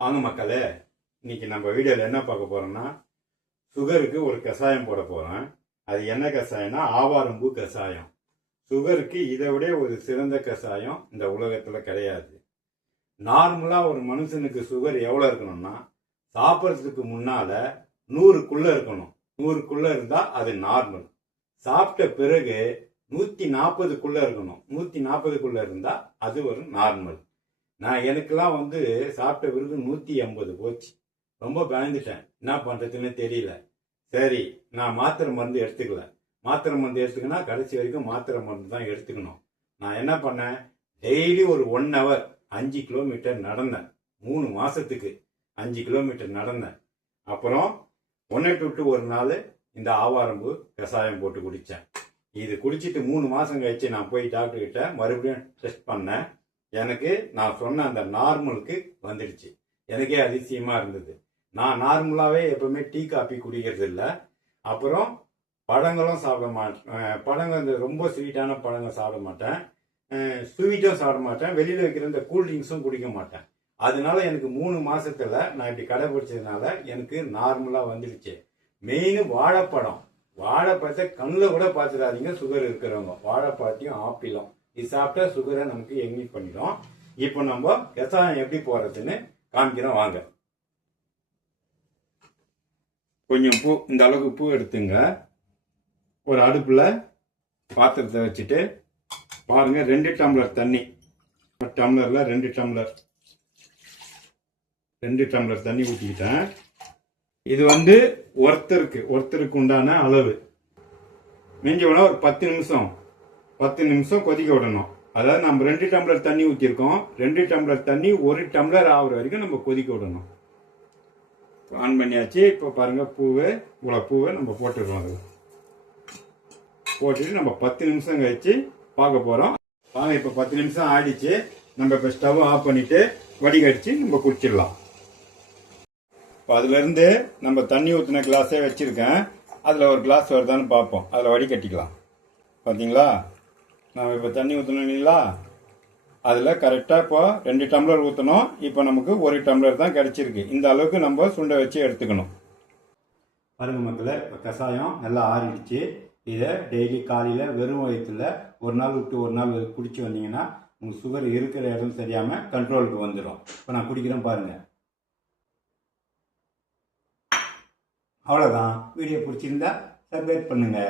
வாங்க மக்களே, இன்னைக்கு நம்ம வீடியோவில் என்ன பார்க்க போறோம்னா சுகருக்கு ஒரு கஷாயம் போட போறேன். அது என்ன கஷாயம்னா ஆவாரம்பூ கஷாயம். சுகருக்கு இதை விட ஒரு சிறந்த கஷாயம் இந்த உலகத்துல கிடையாது. நார்மலா ஒரு மனுஷனுக்கு சுகர் எவ்வளவு இருக்கணும்னா சாப்பிட்றதுக்கு முன்னால 100க்குள்ள இருக்கணும். 100க்குள்ள இருந்தா அது நார்மல். சாப்பிட்ட பிறகு 140க்குள்ள இருக்கணும். 140க்குள்ள இருந்தா அது ஒரு நார்மல். நான் எனக்கெல்லாம் சாப்பிட்ட பிறகு 180 போச்சு. ரொம்ப பயந்துட்டேன். என்ன பண்றதுன்னு தெரியல. சரி, நான் மாத்திரை மருந்து எடுத்துக்கல. மாத்திரை மருந்து எடுத்துக்கினா கடைசி வரைக்கும் மாத்திரை மருந்து தான் எடுத்துக்கணும். நான் என்ன பண்ணேன், டெய்லி ஒரு 1 ஹவர் 5 கிலோமீட்டர் நடந்தேன். 3 மாசத்துக்கு 5 கிலோமீட்டர் நடந்தேன். அப்புறம் ஒன்றை விட்டு ஒரு நாள் இந்த ஆவாரம்பூ கஷாயம் போட்டு குடித்தேன். இது குடிச்சிட்டு 3 மாசம் கழிச்சு நான் போய் டாக்டர் கிட்ட மறுபடியும் டெஸ்ட் பண்ணேன். எனக்கு நான் சொன்ன அந்த நார்மலுக்கு வந்துடுச்சு. எனக்கே அதிசயமா இருந்தது. நான் நார்மலாவே எப்பவுமே டீ காபி குடிக்கிறது இல்லை. அப்புறம் பழங்களும் சாப்பிட மாட்டேன். பழங்கள் ரொம்ப ஸ்வீட்டான பழங்கள் சாப்பிட மாட்டேன். ஸ்வீட்டும் சாப்பிட மாட்டேன். வெளியில வைக்கிற இந்த கூல்ட்ரிங்க்ஸும் குடிக்க மாட்டேன். அதனால எனக்கு 3 மாசத்துல நான் இப்படி கடைபிடிச்சதுனால எனக்கு நார்மலா வந்துடுச்சு. மெயின் வாழைப்பழம். வாழைப்பழத்தை கண்ணில் கூட பார்த்துடாதீங்க சுகர் இருக்கிறவங்க. வாழைப்பழத்தையும் ஆப்பிளும் இது சாப்பிட்டா சுகரை நமக்கு எக்னிட் பண்ணிடும். இப்போ நம்ம கஷாயம் எப்படி போறதுன்னு காமிக்கிறோம் வாங்க. கொஞ்சம் பூ, இந்த அளவுக்கு பூ எடுத்துங்க. ஒரு அடுப்புல பாத்திரத்தை வச்சுட்டு பாருங்க, 2 டம்ளர் தண்ணி. டம்ளர்ல 2 டம்ளர் தண்ணி ஊற்றிக்கிட்டேன். இது ஒருத்தருக்கு உண்டான அளவு. மிஞ்சி போனா ஒரு 10 நிமிஷம் கொதிக்க விடணும். அதாவது நம்ம 2 டம்ளர் தண்ணி ஊற்றிருக்கோம். 2 டம்ளர் தண்ணி 1 டம்ளர் ஆகுற வரைக்கும் நம்ம கொதிக்க விடணும். ஆன் பண்ணியாச்சு. இப்போ பாருங்க, இவ்வளோ பூவை நம்ம போட்டுடுறோம். அது போட்டுட்டு நம்ம 10 நிமிஷம் கழிச்சு பார்க்க போறோம். வாங்க, இப்போ 10 நிமிஷம் ஆயிடுச்சு. நம்ம இப்போ ஸ்டவ் ஆஃப் பண்ணிட்டு வடிகடிச்சு நம்ம குடிச்சிடலாம். இப்போ அதுல இருந்து நம்ம தண்ணி ஊற்றின கிளாஸே வச்சிருக்கேன். அதுல ஒரு கிளாஸ் வருதான்னு பார்ப்போம். அதில் வடிகட்டிக்கலாம். பார்த்தீங்களா, நம்ம இப்போ தண்ணி ஊற்றணும் இல்லைங்களா, அதில் கரெக்டாக இப்போ 2 டம்ளர் ஊற்றணும். இப்போ நமக்கு 1 டம்ளர் தான் கிடைச்சிருக்கு. இந்த அளவுக்கு நம்ம சுண்டை வச்சு எடுத்துக்கணும். பாருங்க மக்களே, இப்போ கஷாயம் நல்லா ஆறிடுச்சு. இதை டெய்லி காலையில் வெறும் வயிற்றுல ஒரு நாள் விட்டு ஒரு நாள் குடிச்சு வந்தீங்கன்னா உங்கள் சுகர் இருக்கிற இடம் சரியாமல் கண்ட்ரோலுக்கு வந்துடும். இப்போ நான் குடிக்கிறேன் பாருங்க. அவ்வளோதான். வீடியோ பிடிச்சிருந்தா சப்ஸ்கிரைப் பண்ணுங்க.